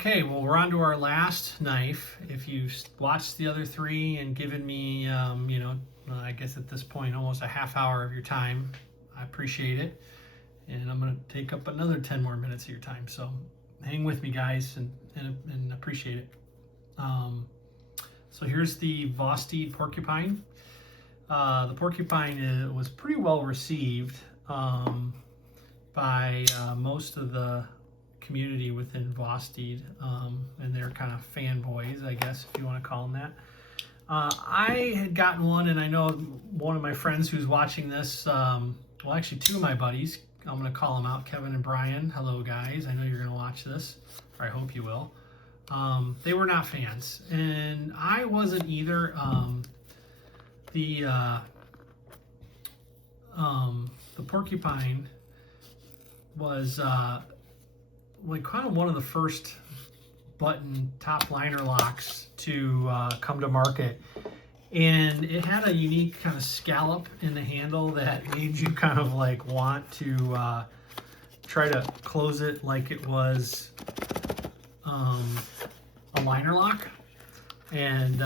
Okay, well, we're on to our last knife. If you've watched the other three and given me, I guess at this point, almost a half hour of your time, I appreciate it. And I'm going to take up another 10 more minutes of your time. So hang with me, guys, and appreciate it. So here's the Vosteed Porcupine. The Porcupine was pretty well received by most of the community within Vosteed, and they're kind of fanboys, I guess, if you want to call them that. I had gotten one, and I know one of my friends who's watching this, well, actually two of my buddies, I'm going to call them out, Kevin and Brian. Hello, guys. I know you're going to watch this, or I hope you will. They were not fans, and I wasn't either. The Porcupine was like kind of one of the first button top liner locks to come to market, and it had a unique kind of scallop in the handle that made you kind of like want to try to close it like it was a liner lock, and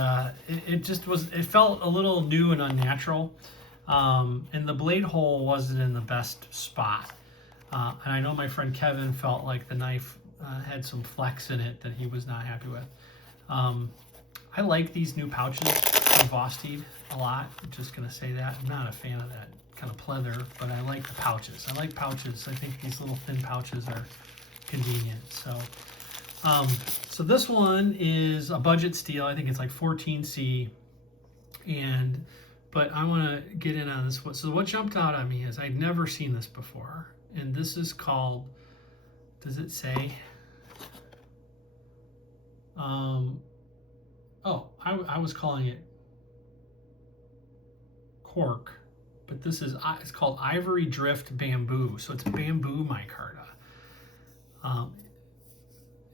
it felt a little new and unnatural, and the blade hole wasn't in the best spot. And I know my friend Kevin felt like the knife had some flex in it that he was not happy with. I like these new pouches from Vosteed a lot. I'm just going to say that. I'm not a fan of that kind of pleather, but I like the pouches. I like pouches. I think these little thin pouches are convenient. So this one is a budget steel. I think it's like 14C. But I want to get in on this one. So what jumped out at me is I'd never seen this before. And this is called, does it say? I was calling it cork, but it's called Ivory Drift Bamboo. So it's Bamboo Micarta.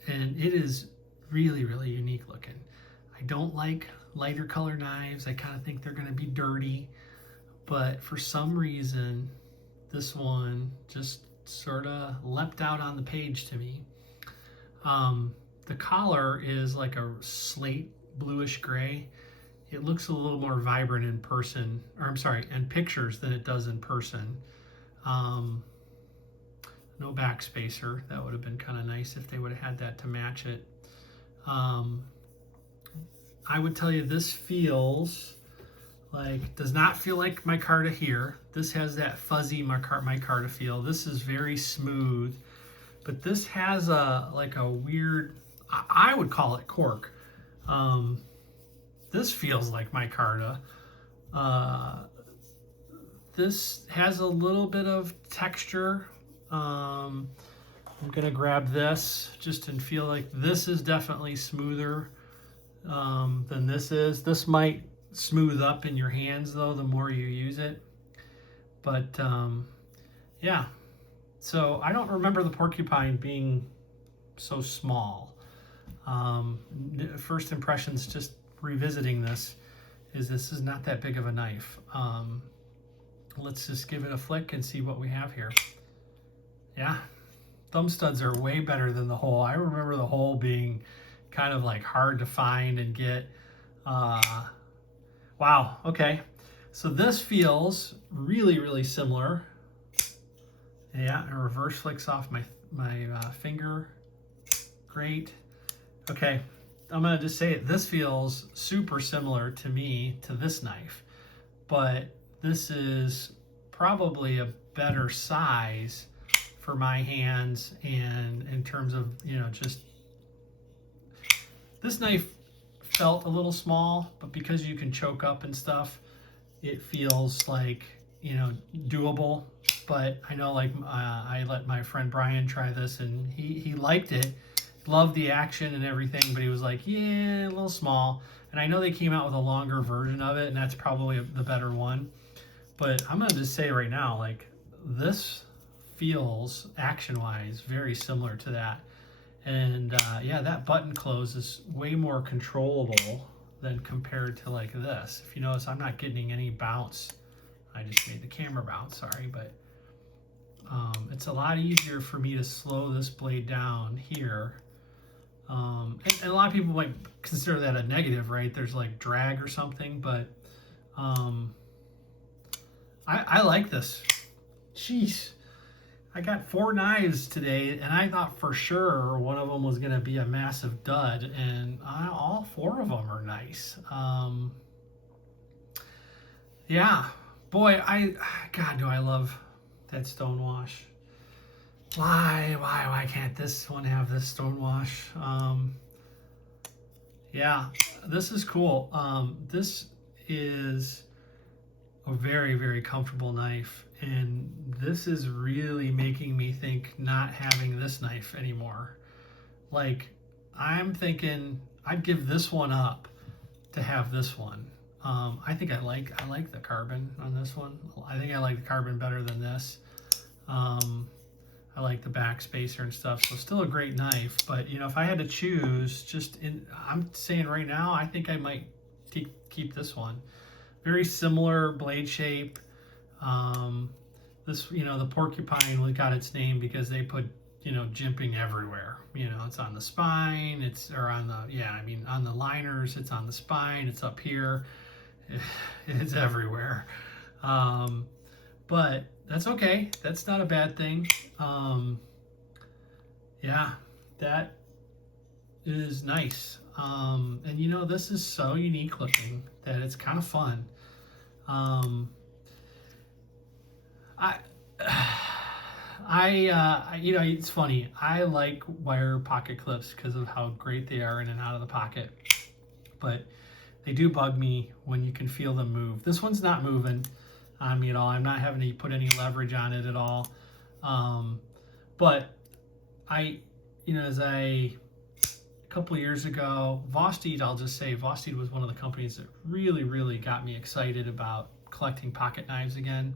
And it is really, really unique looking. I don't like lighter color knives. I kind of think they're going to be dirty, but for some reason, this one just sort of leapt out on the page to me. The collar is like a slate bluish gray. It looks a little more vibrant in person, or I'm sorry, in pictures than it does in person. No back spacer. That would have been kind of nice if they would have had that to match it. I would tell you this does not feel like micarta here. This has that fuzzy micarta feel. This is very smooth, but this has a weird, I would call it cork. This feels like micarta. This has a little bit of texture. I'm gonna grab this just and feel like this is definitely smoother than this is. This might smooth up in your hands though the more you use it, but yeah, so I don't remember the Porcupine being so small. First impressions just revisiting this is not that big of a knife. Let's just give it a flick and see what we have here. Yeah, thumb studs are way better than the hole. I remember the hole being kind of like hard to find and get. Wow, okay. So this feels really, really similar. Yeah, a reverse flicks off my finger. Great. Okay, I'm gonna just say it. This feels super similar to me to this knife, but this is probably a better size for my hands, and in terms of, just this knife felt a little small, but because you can choke up and stuff, it feels like, doable. But I know, like, I let my friend Brian try this, and he liked it, loved the action and everything, but he was like, yeah, a little small. And I know they came out with a longer version of it, and that's probably the better one. But I'm gonna just say right now, like, this feels action-wise very similar to that. And yeah, that button close is way more controllable than compared to like this. If you notice, I'm not getting any bounce. I just made the camera bounce, sorry, but it's a lot easier for me to slow this blade down here and a lot of people might consider that a negative, right? There's like drag or something, but I like this. Jeez. I got 4 knives today, and I thought for sure one of them was going to be a massive dud, and all 4 of them are nice. Yeah, boy, God, do I love that stone wash. Why can't this one have this stone wash? Yeah, this is cool. This is a very, very comfortable knife, and this is really making me think not having this knife anymore. Like, I'm thinking I'd give this one up to have this one. I think I like the carbon on this one. I think I like the carbon better than this. I like the back spacer and stuff, so still a great knife. But you know, if I had to choose, I'm saying right now, I think I might keep this one. Very similar blade shape. This, you know, the Porcupine got its name because they put, you know, jimping everywhere. You know, it's on the spine, on the liners, it's on the spine, it's up here, it's everywhere. But that's okay. That's not a bad thing. Yeah, that is nice. And you know, this is so unique looking that it's kind of fun. You know, it's funny. I like wire pocket clips because of how great they are in and out of the pocket, but they do bug me when you can feel them move. This one's not moving on me at all. I'm not having to put any leverage on it at all. But you know, a couple of years ago, Vosteed, I'll just say, Vosteed was one of the companies that really, really got me excited about collecting pocket knives again.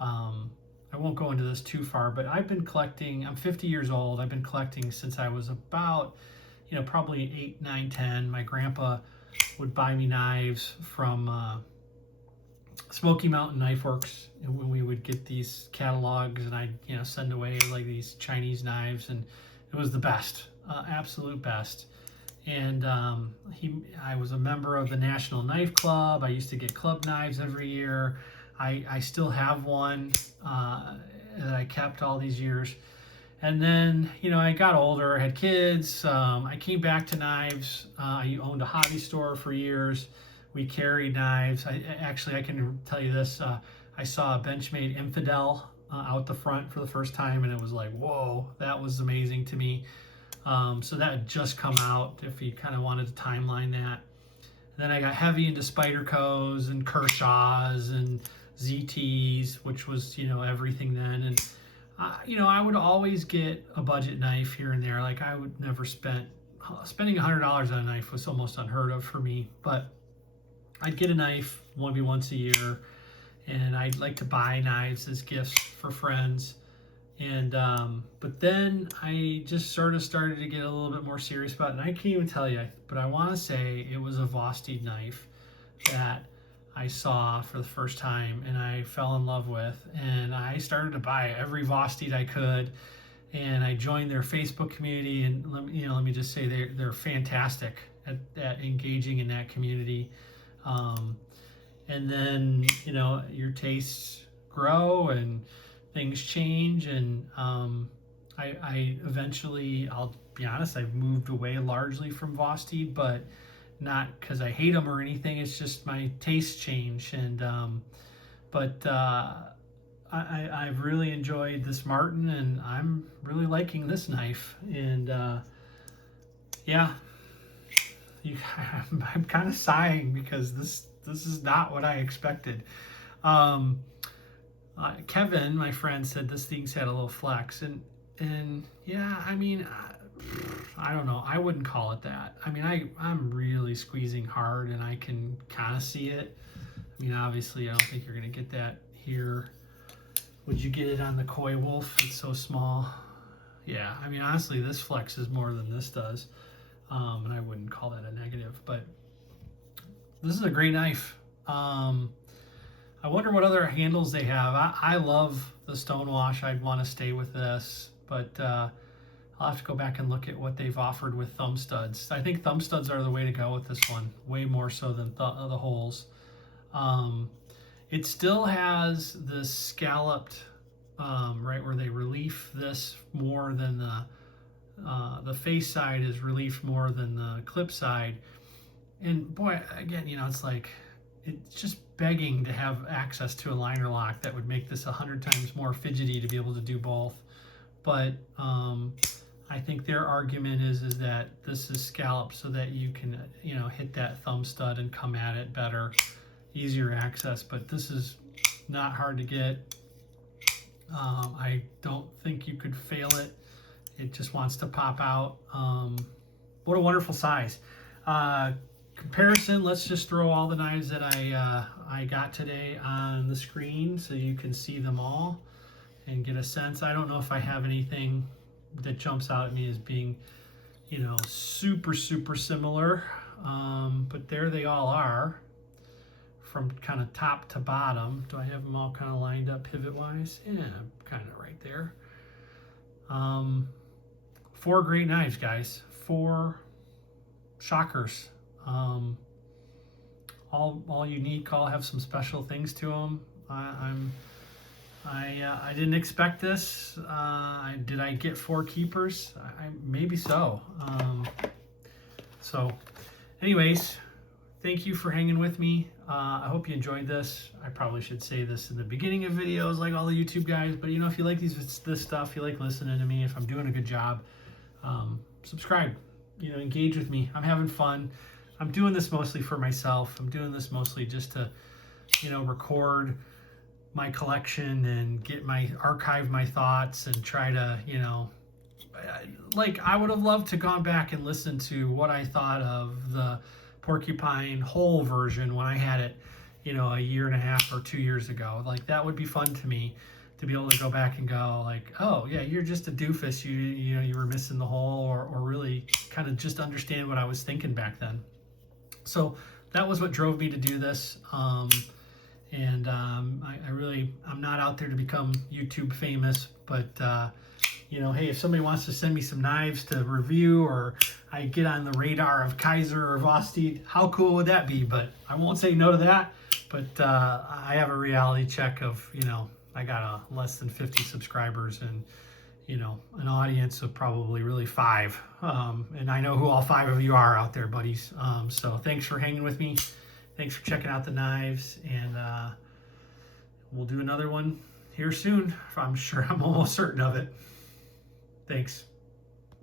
I won't go into this too far, but I've been collecting, I'm 50 years old. I've been collecting since I was about, you know, probably 8, 9, 10. My grandpa would buy me knives from Smoky Mountain Knife Works, and when we would get these catalogs, and I'd, you know, send away like these Chinese knives, and it was the best, absolute best. And I was a member of the National Knife Club. I used to get club knives every year. I still have one that I kept all these years. And then, you know, I got older, I had kids. I came back to knives. I owned a hobby store for years. We carried knives. I can tell you this. I saw a Benchmade Infidel out the front for the first time, and it was like, whoa, that was amazing to me. So that had just come out, if you kind of wanted to timeline that. And then I got heavy into Spydercos and Kershaws and ZTs, which was, you know, everything then. And you know, I would always get a budget knife here and there. Like, I would never spending $100 on a knife was almost unheard of for me. But I'd get a knife maybe once a year, and I'd like to buy knives as gifts for friends. And but then I just sort of started to get a little bit more serious about it. And I can't even tell you, but I want to say it was a Vosteed knife that I saw for the first time and I fell in love with, and I started to buy every Vosteed I could, and I joined their Facebook community. And let me just say they're fantastic at engaging in that community. And then, you know, your tastes grow and things change, and I eventually, I'll be honest, I've moved away largely from Vosteed, but not because I hate them or anything. It's just my tastes change. And I've really enjoyed this Martin, and I'm really liking this knife. And yeah, I'm kind of sighing because this is not what I expected. Kevin, my friend, said this thing's had a little flex, and yeah, I mean, I don't know. I wouldn't call it that. I mean, I'm really squeezing hard, and I can kind of see it. I mean, obviously, I don't think you're gonna get that here. Would you get it on the Koi Wolf? It's so small. Yeah, I mean, honestly, this flexes more than this does, and I wouldn't call that a negative. But this is a great knife. I wonder what other handles they have. I love the Stonewash. I'd want to stay with this, but I'll have to go back and look at what they've offered with thumb studs. I think thumb studs are the way to go with this one, way more so than the holes. It still has this scalloped, right where they relief this more than the face side is relief more than the clip side. And boy, again, you know, it's like, it's just begging to have access to a liner lock that would make this 100 times more fidgety to be able to do both. But I think their argument is that this is scalloped so that you can, you know, hit that thumb stud and come at it better, easier access. But this is not hard to get. I don't think you could fail it. It just wants to pop out. What a wonderful size. Comparison, let's just throw all the knives that I got today on the screen so you can see them all and get a sense. I don't know if I have anything that jumps out at me as being, you know, super similar, but there they all are from kind of top to bottom. Do I have them all kind of lined up pivot wise? Yeah, kind of right there. 4 great knives, guys. 4 shockers. All unique, all have some special things to them. I didn't expect this. Did I get 4 keepers? Maybe so. So anyways, thank you for hanging with me. I hope you enjoyed this. I probably should say this in the beginning of videos like all the YouTube guys, but you know, if you like this stuff, you like listening to me, if I'm doing a good job, subscribe, you know, engage with me. I'm having fun. I'm doing this mostly for myself. I'm doing this mostly just to, you know, record my collection and archive my thoughts and try to, you know, like I would have loved to gone back and listen to what I thought of the Porcupine whole version when I had it, you know, 1.5 years or 2 years ago. Like that would be fun to me to be able to go back and go like, oh yeah, you're just a doofus. You know, you were missing the hole, or really kind of just understand what I was thinking back then. So that was what drove me to do this. I'm not out there to become YouTube famous, but you know, hey, if somebody wants to send me some knives to review, or I get on the radar of Kaiser or Vosteed, how cool would that be? But I won't say no to that. But I have a reality check of, you know, I got less than 50 subscribers and, you know, an audience of probably really 5. And I know who all 5 of you are out there, buddies. So thanks for hanging with me. Thanks for checking out the knives, and we'll do another one here soon. I'm almost certain of it. Thanks.